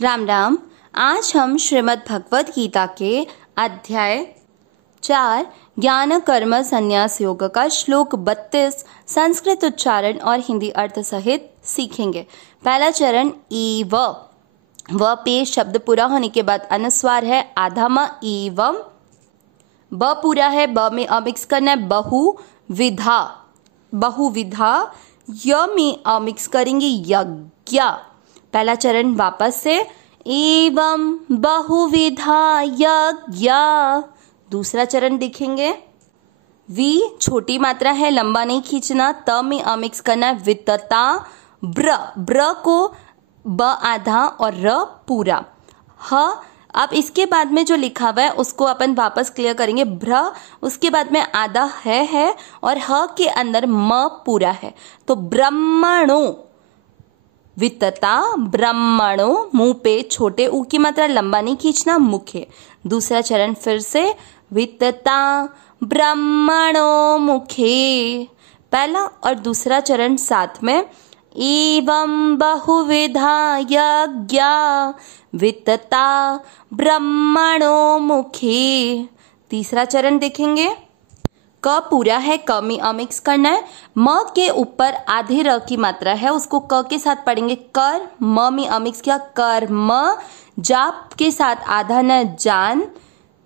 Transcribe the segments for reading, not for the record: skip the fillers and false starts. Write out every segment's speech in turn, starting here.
राम राम। आज हम श्रीमद् भगवद गीता के अध्याय 4 ज्ञान कर्म संन्यास योग का श्लोक 32 संस्कृत उच्चारण और हिंदी अर्थ सहित सीखेंगे। पहला चरण ईव, व पे शब्द पूरा होने के बाद अनुस्वार है आधा म एवं, ब पूरा है, ब में अ मिक्स करना है बहुविधा, बहुविधा, य में अ मिक्स करेंगे यज्ञ। पहला चरण वापस से एवं बहुविधा यज्ञ। दूसरा चरण देखेंगे, वी छोटी मात्रा है, लंबा नहीं खींचना, त में अ मिक्स करना है वितता, ब्र को ब आधा और र पूरा, ह। अब इसके बाद में जो लिखा हुआ है उसको अपन वापस क्लियर करेंगे, भ्र उसके बाद में आधा है और ह के अंदर म पूरा है, तो ब्रह्मणो, वितता ब्रह्मणो, मुंह पे छोटे ऊ की मात्रा, लंबा नहीं खींचना, मुखे। दूसरा चरण फिर से वितता ब्रह्मणो मुखे। पहला और दूसरा चरण साथ में एवं बहुविधा यज्ञ वितता ब्रह्मणो मुखे। तीसरा चरण देखेंगे, क पूरा है, क में अ मिक्स करना है, म के ऊपर आधे र की मात्रा है, उसको क के साथ पढ़ेंगे कर, म में अ मिक्स किया कर्म, जाप के साथ आधा न जान,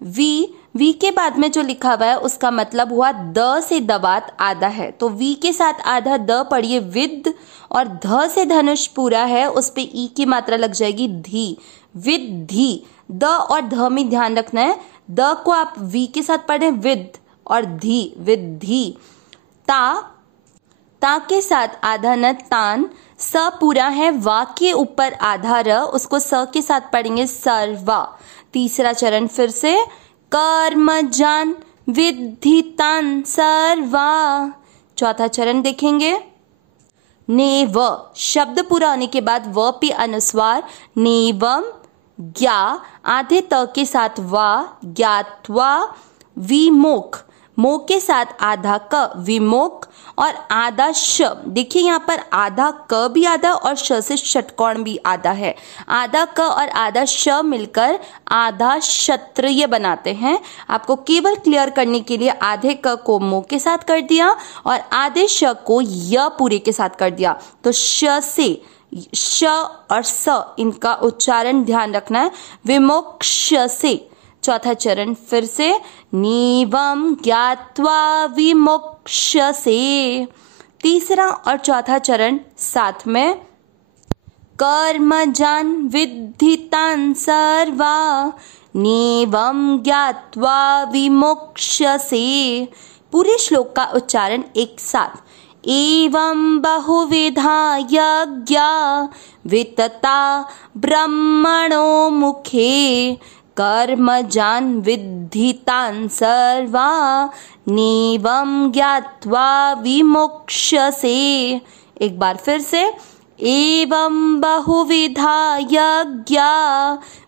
वी के बाद में जो लिखा हुआ है उसका मतलब हुआ द से दवात आधा है, तो वी के साथ आधा द पढ़िए विद, और ध से धनुष पूरा है, उस पे ई की मात्रा लग जाएगी धी, विद्धि। द और ध में ध्यान रखना है, द को आप वी के साथ पढ़े विद और धी, विद्धि। ता के साथ आधा न तान, स पूरा है, वा के ऊपर आधा र, उसको स के साथ पढ़ेंगे सर्वा। तीसरा चरण फिर से कर्म जान विद्धितान सर्वा। चौथा चरण देखेंगे, नेव शब्द पूरा होने के बाद व पे अनुस्वार, नेवम ज्ञा आधे त के साथ वा, ज्ञात्वा विमोख, मो के साथ आधा क विमोख और आधा श। देखिए यहाँ पर आधा क भी आधा और श से षटकोण भी आधा है, आधा क और आधा श मिलकर आधा क्षत्रिय बनाते हैं। आपको केवल क्लियर करने के लिए आधे क को मो के साथ कर दिया और आधे श को य पूरे के साथ कर दिया, तो श से श और स इनका उच्चारण ध्यान रखना है, विमोक्ष से। चौथा चरण फिर से नीवम ज्ञात्वा विमोक्षसे। तीसरा और चौथा चरण साथ में कर्म जान विद्धितान सर्वा नीवम ज्ञात्वा विमोक्षसे। पूरे श्लोक का उच्चारण एक साथ, एवं बहुविधा यज्ञ वितता ब्रह्मणो मुखे कर्म जान विद्धितान सर्वा नीवं ज्ञात्वा विमोक्षसे। एक बार फिर से, एवं बहुविधा यज्ञ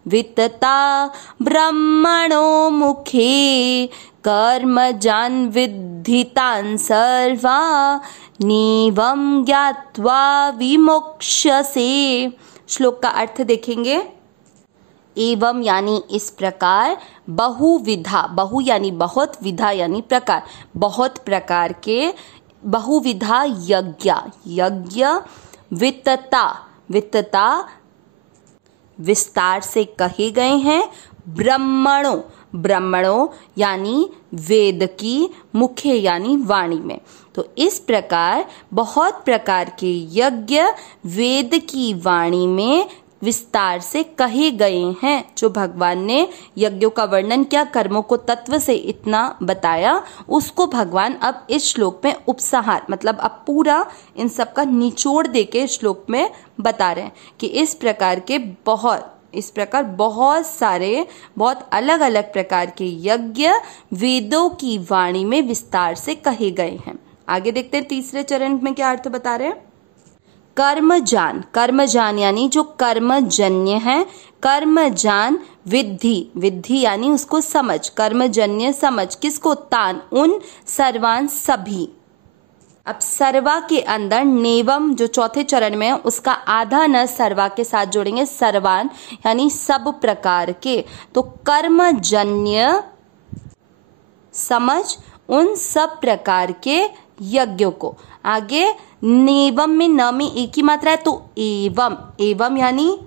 वितता ब्रह्मणो मुखे कर्म जान विद्धितान सर्वा नीवं ज्ञात्वा विमोक्षसे। श्लोक का अर्थ देखेंगे, एवं यानी इस प्रकार, बहुविधा, बहु यानी बहुत, विधा यानी प्रकार, बहुत प्रकार के, बहुविधा यज्ञ, यज्ञ, वितता, वितता विस्तार से कहे गए हैं, ब्रह्मणों, ब्रह्मणों यानी वेद की, मुखे यानी वाणी में। तो इस प्रकार बहुत प्रकार के यज्ञ वेद की वाणी में विस्तार से कहे गए हैं। जो भगवान ने यज्ञों का वर्णन किया, कर्मों को तत्व से इतना बताया, उसको भगवान अब इस श्लोक में उपसंहार मतलब अब पूरा इन सब का निचोड़ देके श्लोक में बता रहे हैं कि इस प्रकार बहुत सारे, बहुत अलग अलग प्रकार के यज्ञ वेदों की वाणी में विस्तार से कहे गए हैं। आगे देखते हैं तीसरे चरण में क्या अर्थ बता रहे हैं। कर्मजान, कर्मजान यानी जो कर्मजन्य है, कर्मजान विद्धि, विद्धि यानी उसको समझ, कर्मजन्य समझ, किसको, तान उन, सर्वान सभी, अब सर्वा के अंदर नेवम जो चौथे चरण में है उसका आधा न सर्वा के साथ जोड़ेंगे, सर्वान यानी सब प्रकार के। तो कर्मजन्य समझ उन सब प्रकार के यज्ञों को। आगे नेवम में न में एक ही मात्रा है तो एवं, एवं यानी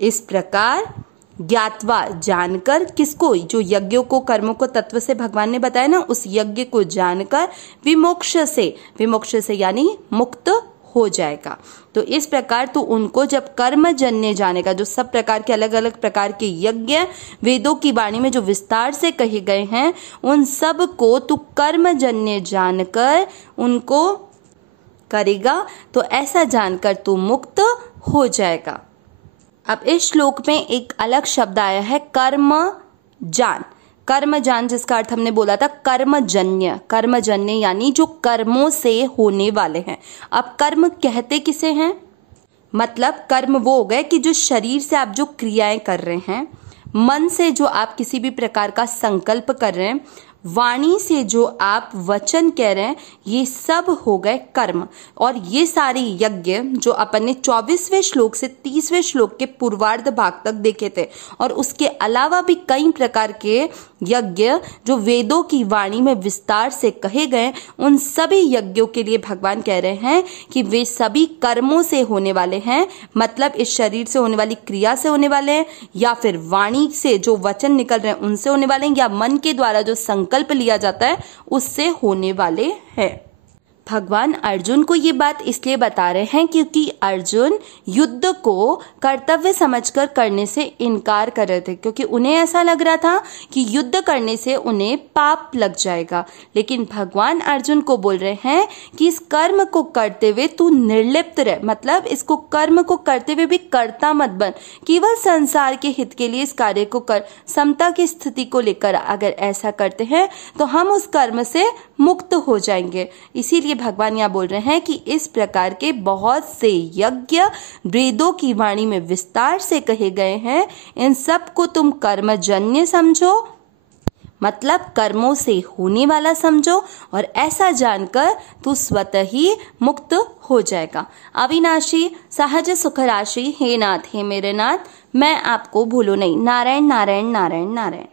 इस प्रकार, ज्ञातवा जानकर, किसको, जो यज्ञों को कर्मों को तत्व से भगवान ने बताया ना, उस यज्ञ को जानकर, विमोक्ष से, विमोक्ष से यानी मुक्त हो जाएगा। तो इस प्रकार तो उनको जब कर्मजन्य जानेगा, जो सब प्रकार के अलग अलग प्रकार के यज्ञ वेदों की वाणी में जो विस्तार से कहे गए हैं उन सब को तू कर्मजन्य जानकर उनको करेगा, तो ऐसा जानकर तू मुक्त हो जाएगा। अब इस श्लोक में एक अलग शब्द आया है कर्मजान। कर्मजान जिसका अर्थ हमने बोला था कर्मजन्य, कर्मजन्य यानी जो कर्मों से होने वाले हैं। अब कर्म कहते किसे हैं, मतलब कर्म वो हो गए कि जो शरीर से आप जो क्रियाएं कर रहे हैं, मन से जो आप किसी भी प्रकार का संकल्प कर रहे हैं, वाणी से जो आप वचन कह रहे हैं, ये सब हो गए कर्म। और ये सारे यज्ञ जो अपन ने 24वें श्लोक से 30वें श्लोक के पूर्वार्ध भाग तक देखे थे, और उसके अलावा भी कई प्रकार के यज्ञ जो वेदों की वाणी में विस्तार से कहे गए, उन सभी यज्ञों के लिए भगवान कह रहे हैं कि वे सभी कर्मों से होने वाले हैं, मतलब इस शरीर से होने वाली क्रिया से होने वाले हैं, या फिर वाणी से जो वचन निकल रहे हैं उनसे होने वाले हैं, या मन के द्वारा जो संकल्प लिया जाता है उससे होने वाले हैं। भगवान अर्जुन को ये बात इसलिए बता रहे हैं क्योंकि अर्जुन युद्ध को कर्तव्य समझकर करने से इनकार कर रहे थे, क्योंकि उन्हें ऐसा लग रहा था कि युद्ध करने से उन्हें पाप लग जाएगा। लेकिन भगवान अर्जुन को बोल रहे हैं कि इस कर्म को करते हुए तू निर्लिप्त रह, मतलब इसको कर्म को करते हुए भी कर्ता मत बन, केवल संसार के हित के लिए इस कार्य को कर, समता की स्थिति को लेकर अगर ऐसा करते हैं तो हम उस कर्म से मुक्त हो जाएंगे। इसीलिए भगवान यहाँ बोल रहे हैं कि इस प्रकार के बहुत से यज्ञ वेदों की वाणी में विस्तार से कहे गए हैं, इन सब को तुम कर्मजन्य समझो, मतलब कर्मों से होने वाला समझो, और ऐसा जानकर तू स्वतः ही मुक्त हो जाएगा। अविनाशी सहज सुख राशि, हे नाथ हे मेरे नाथ, मैं आपको भूलूं नहीं। नारायण नारायण नारायण नारायण।